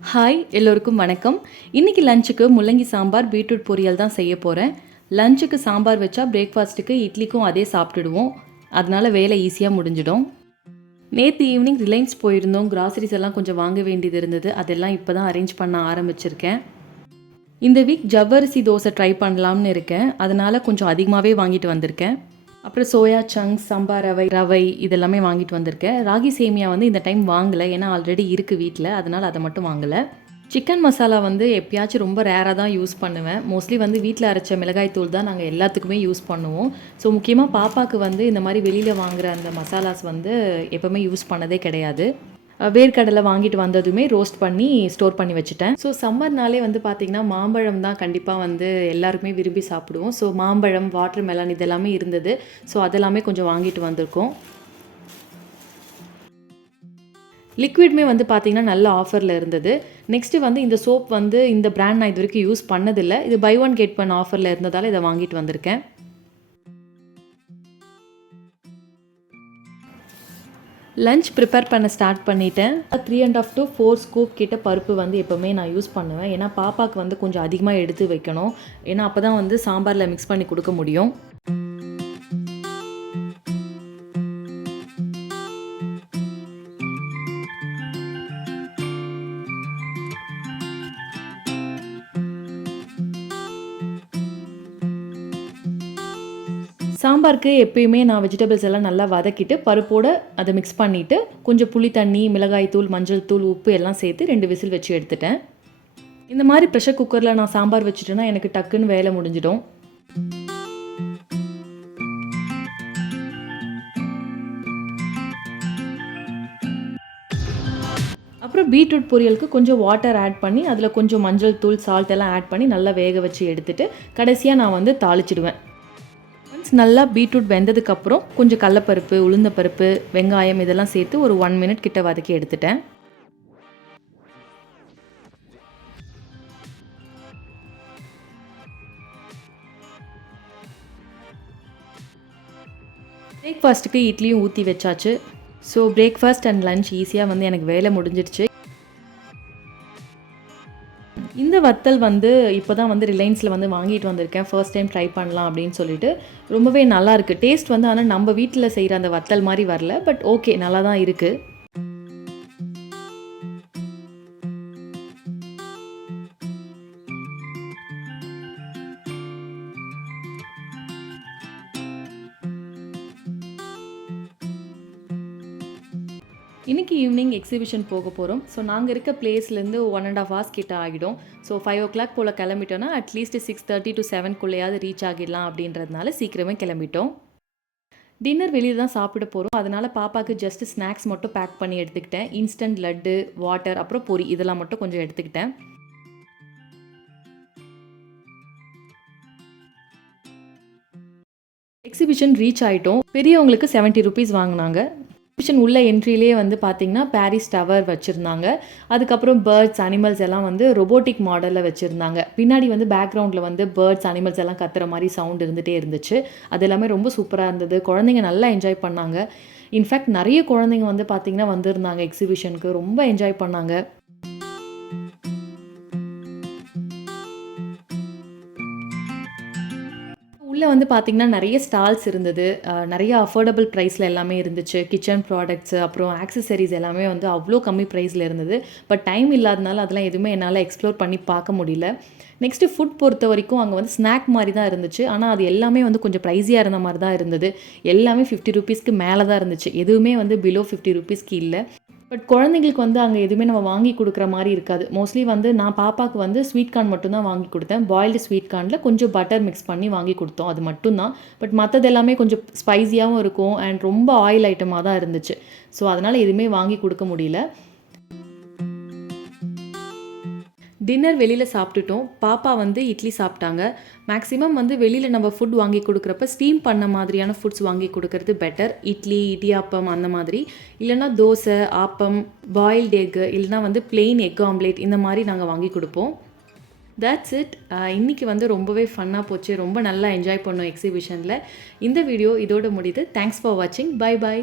Hi எல்லோருக்கும் வணக்கம். இன்றைக்கி லஞ்சுக்கு முள்ளங்கி சாம்பார் பீட்ரூட் பொரியல் தான் செய்ய போகிறேன். லஞ்சுக்கு சாம்பார் வச்சா பிரேக்ஃபாஸ்ட்டுக்கு இட்லிக்கும் அதே சாப்பிட்டுடுவோம். அதனால் வேலை ஈஸியாக முடிஞ்சிடும். நேற்று ஈவினிங் ரிலையன்ஸ் போயிருந்தோம். கிராசரிஸ் எல்லாம் கொஞ்சம் வாங்க வேண்டியது இருந்தது. அதெல்லாம் இப்போ தான் அரேஞ்ச் பண்ண ஆரம்பிச்சிருக்கேன். இந்த வீக் ஜவ்வரிசி தோசை ட்ரை பண்ணலாம்னு இருக்கேன். அதனால் கொஞ்சம் அதிகமாகவே வாங்கிட்டு வந்திருக்கேன். அப்புறம் சோயா சங்க்ஸ், சம்பா ரவை இதெல்லாமே வாங்கிட்டு வந்திருக்கேன். ராகி சேமியா வந்து இந்த டைம் வாங்கலை, ஏன்னா ஆல்ரெடி இருக்குது வீட்டில். அதனால் அதை மட்டும் வாங்கலை. சிக்கன் மசாலா வந்து எப்பயாச்சும் ரொம்ப ரேராக தான் யூஸ் பண்ணுவேன். மோஸ்ட்லி வந்து வீட்டில் அரைச்ச மிளகாய் தூள் தான் நாங்கள் எல்லாத்துக்குமே யூஸ் பண்ணுவோம். ஸோ முக்கியமாக பாப்பாவுக்கு வந்து இந்த மாதிரி வெளியில் வாங்குகிற அந்த மசாலாஸ் வந்து எப்போவுமே யூஸ் பண்ணதே கிடையாது. வேர்க்கடலை வாங்கிட்டு வந்ததுமே ரோஸ்ட் பண்ணி ஸ்டோர் பண்ணி வச்சுட்டேன். ஸோ சம்மர்னாலே வந்து பார்த்திங்கன்னா மாம்பழம் தான் கண்டிப்பாக வந்து எல்லாருக்குமே விரும்பி சாப்பிடுவோம். ஸோ மாம்பழம், வாட்டர் மெலன் இதெல்லாமே இருந்தது. ஸோ அதெல்லாமே கொஞ்சம் வாங்கிட்டு வந்திருக்கோம். லிக்விட்மே வந்து பார்த்திங்கன்னா நல்ல ஆஃபரில் இருந்தது. நெக்ஸ்ட்டு வந்து இந்த சோப் வந்து இந்த பிராண்ட் நான் இது வரைக்கும் யூஸ் பண்ணதில்லை. இது பை ஒன் கெட் ஒன் ஆஃபரில் இருந்ததால் இதை வாங்கிட்டு வந்திருக்கேன். லஞ்ச் ப்ரிப்பேர் பண்ண ஸ்டார்ட் பண்ணிட்டேன். 3.5 to 4 ஸ்கூப் கிட்ட பருப்பு வந்து எப்போவுமே நான் யூஸ் பண்ணுவேன். ஏன்னா பாப்பாவுக்கு வந்து கொஞ்சம் அதிகமாக எடுத்து வைக்கணும். ஏன்னா அப்போ தான் வந்து சாம்பாரில் மிக்ஸ் பண்ணி கொடுக்க முடியும். சாம்பாருக்கு எப்பயுமே நான் வெஜிடபிள்ஸ் எல்லாம் நல்லா வதக்கிட்டு பருப்போடு அதை மிக்ஸ் பண்ணிவிட்டு கொஞ்சம் புளி தண்ணி, மிளகாய் தூள், மஞ்சள் தூள், உப்பு எல்லாம் சேர்த்து 2 விசில் வச்சு எடுத்துட்டேன். இந்த மாதிரி ப்ரெஷர் குக்கரில் நான் சாம்பார் வச்சுட்டேன்னா எனக்கு டக்குன்னு வேலை முடிஞ்சிடும். அப்புறம் பீட்ரூட் பொரியலுக்கு கொஞ்சம் வாட்டர் ஆட் பண்ணி அதில் கொஞ்சம் மஞ்சள் தூள், சால்ட் எல்லாம் ஆட் பண்ணி நல்லா வேக வச்சு எடுத்துகிட்டு கடைசியாக நான் வந்து தாளிச்சிடுவேன். நல்லா பீட்ரூட் வெந்ததுக்கப்புறம் கொஞ்சம் கடலப்பருப்பு, உளுந்தப்பருப்பு, வெங்காயம் இதெல்லாம் சேர்த்து ஒரு 1 மினிட் கிட்ட வதக்கி எடுத்துட்டேன். பிரேக்ஃபாஸ்ட்டுக்கு இட்லியும் ஊற்றி வச்சாச்சு. ஸோ பிரேக்ஃபாஸ்ட் அண்ட் லஞ்ச் ஈஸியாக வந்து எனக்கு வேலை முடிஞ்சிடுச்சு. இந்த வத்தல் வந்து இப்போ தான் வந்து ரிலையன்ஸில் வந்து வாங்கிட்டு வந்திருக்கேன். ஃபர்ஸ்ட் டைம் ட்ரை பண்ணலாம் அப்படின்னு சொல்லிட்டு. ரொம்பவே நல்லாயிருக்கு டேஸ்ட் வந்து. ஆனால் நம்ம வீட்டில் செய்கிற அந்த வத்தல் மாதிரி வரல. பட் ஓகே, நல்லா தான் இருக்குது. இன்றைக்கி ஈவினிங் எக்ஸிபிஷன் போக போகிறோம். ஸோ நாங்கள் இருக்க பிளேஸ்லேருந்து 1.5 hours கிட்ட ஆகிடும். ஸோ 5 o'clock போல் கிளம்பிட்டோன்னா அட்லீஸ்ட் 6:30 to 7 ரீச் ஆகிடலாம் அப்படின்றதுனால சீக்கிரமே கிளம்பிட்டோம். டின்னர் வெளியில் தான் சாப்பிட போகிறோம். அதனால் பாப்பாவுக்கு ஜஸ்ட் ஸ்நாக்ஸ் மட்டும் பேக் பண்ணி எடுத்துக்கிட்டேன். இன்ஸ்டன்ட் லட்டு, வாட்டர், அப்புறம் பொரி இதெல்லாம் மட்டும் கொஞ்சம் எடுத்துக்கிட்டேன். எக்ஸிபிஷன் ரீச் ஆகிட்டோம். பெரியவங்களுக்கு 70 rupees வாங்கினாங்க. எக்ஸிபிஷன் உள்ள என்ட்ரிலே வந்து பார்த்திங்கன்னா பாரிஸ் டவர் வச்சுருந்தாங்க. அதுக்கப்புறம் பேர்ட்ஸ், அனிமல்ஸ் எல்லாம் வந்து ரொபோட்டிக் மாடலில் வச்சுருந்தாங்க. பின்னாடி வந்து பேக்ரவுண்டில் வந்து பேர்ட்ஸ், அனிமல்ஸ் எல்லாம் கத்துற மாதிரி சவுண்ட் இருந்துகிட்டே இருந்துச்சு. அது எல்லாமே ரொம்ப சூப்பராக இருந்தது. குழந்தைங்க நல்லா என்ஜாய் பண்ணாங்க. இன்ஃபேக்ட் நிறைய குழந்தைங்க வந்து பார்த்திங்கன்னா வந்திருந்தாங்க எக்ஸிபிஷனுக்கு. ரொம்ப என்ஜாய் பண்ணாங்க. உள்ளே வந்து பார்த்திங்கன்னா நிறைய ஸ்டால்ஸ் இருந்தது. நிறைய அஃபோர்டபுள் ப்ரைஸில் எல்லாமே இருந்துச்சு. கிச்சன் ப்ராடக்ட்ஸு, அப்புறம் ஆக்சசரிஸ் எல்லாமே வந்து அவ்வளோ கம்மி ப்ரைஸில் இருந்தது. பட் டைம் இல்லாதனால அதெல்லாம் எதுவுமே என்னால் எக்ஸ்ப்ளோர் பண்ணி பார்க்க முடியல. நெக்ஸ்ட்டு ஃபுட் பொறுத்த வரைக்கும் அங்கே வந்து ஸ்நாக் மாதிரி தான் இருந்துச்சு. ஆனால் அது எல்லாமே வந்து கொஞ்சம் ப்ரைஸியாக இருந்த மாதிரி தான் இருந்தது. எல்லாமே 50 rupeesக்கு மேலே தான் இருந்துச்சு. எதுவுமே வந்து பிலோ 50 rupeesக்கு இல்லை. பட் குழந்தைங்களுக்கு வந்து அங்கே எதுவுமே நம்ம வாங்கி கொடுக்குற மாதிரி இருக்காது. மோஸ்ட்லி வந்து நான் பாப்பாவுக்கு வந்து ஸ்வீட் கார்ன் மட்டும்தான் வாங்கி கொடுத்தேன். பாயில்டு ஸ்வீட் கார்னில் கொஞ்சம் பட்டர் மிக்ஸ் பண்ணி வாங்கி கொடுத்தோம், அது மட்டும்தான். பட் மற்றது எல்லாமே கொஞ்சம் ஸ்பைஸியாகவும் இருக்கும் அண்ட் ரொம்ப ஆயில் ஐட்டமாக தான் இருந்துச்சு. ஸோ அதனால் எதுவுமே வாங்கி கொடுக்க முடியல. டின்னர் வெளியில் சாப்பிட்டுட்டோம். பாப்பா வந்து இட்லி சாப்பிட்டாங்க. மேக்ஸிமம் வந்து வெளியில் நம்ம ஃபுட் வாங்கி கொடுக்குறப்ப ஸ்டீம் பண்ண மாதிரியான ஃபுட்ஸ் வாங்கி கொடுக்கறது பெட்டர். இட்லி, இடியாப்பம் அந்த மாதிரி. இல்லைனா தோசை, ஆப்பம், பாயில்டு எக்கு, இல்லைனா வந்து பிளெயின் எக் ஆம்லேட் இந்த மாதிரி நாங்கள் வாங்கி கொடுப்போம். That's it. இன்றைக்கி வந்து ரொம்பவே ஃபன்னாக போச்சு. ரொம்ப நல்லா என்ஜாய் பண்ணோம் எக்ஸிபிஷனில். இந்த வீடியோ இதோடு முடியுது. தேங்க்ஸ் ஃபார் வாட்சிங். Bye bye.